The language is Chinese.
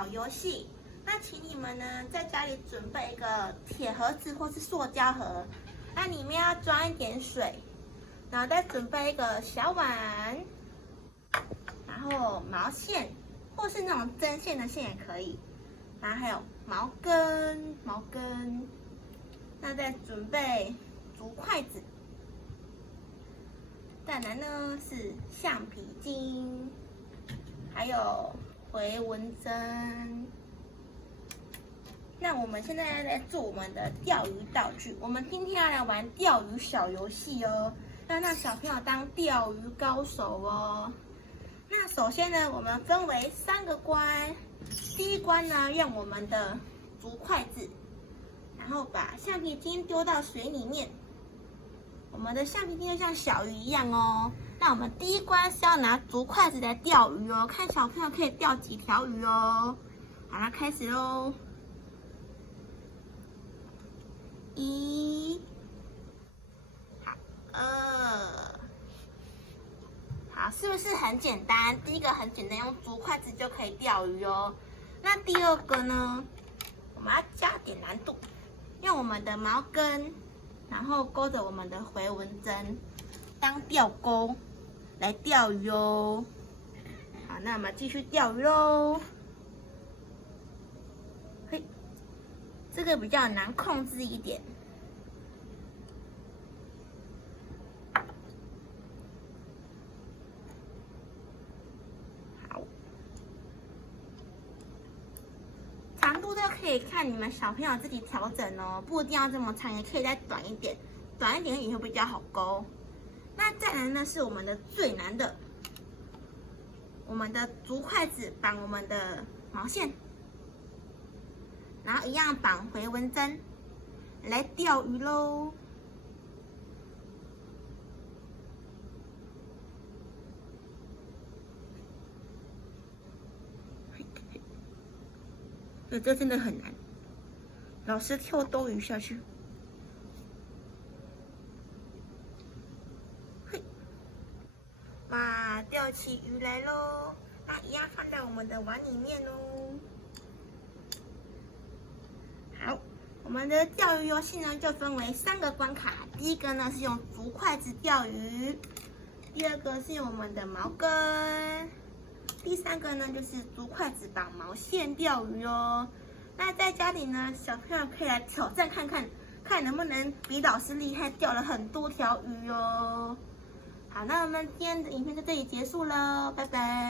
小游戏。那请你们呢在家里准备一个铁盒子或是塑胶盒，那里面要装一点水，然后再准备一个小碗，然后毛线或是那种针线的线也可以，然后还有毛根，那再准备竹筷子，再来呢是橡皮筋，还有回纹针。那我们现在在做我们的钓鱼道具，我们今天要来玩钓鱼小游戏哦，要让小朋友当钓鱼高手哦。那首先呢，我们分为3个关，第一关呢，用我们的竹筷子，然后把橡皮筋丢到水里面。我们的橡皮筋就像小鱼一样哦。那我们第一关是要拿竹筷子来钓鱼哦，看小朋友可以钓几条鱼哦。好了，开始喽。1，好，2，好，是不是很简单？第一个很简单，用竹筷子就可以钓鱼哦。那第2个呢，我们要加点难度，用我们的毛根，然后勾着我们的回纹针，当钓钩来钓鱼哦。好，那我们继续钓鱼喽。嘿，这个比较难控制一点。好，长度都可以看你们小朋友自己调整哦，不一定要这么长，也可以再短一点，短一点也会比较好勾。那再来呢是我们的最难的，我们的竹筷子绑我们的毛线。然后一样绑回纹针，来钓鱼喽！这真的很难，老师跳兜鱼下去，嘿，哇，钓起鱼来喽！那一样放在我们的碗里面喽。好，我们的钓鱼游戏呢，就分为3个关卡。第一个呢是用竹筷子钓鱼，第2个是用我们的毛根，第3个呢就是竹筷子绑毛线钓鱼哦。那在家里呢，小朋友可以来挑战看看，看能不能比老师厉害，钓了很多条鱼哦。好，那我们今天的影片就这里结束了，拜拜。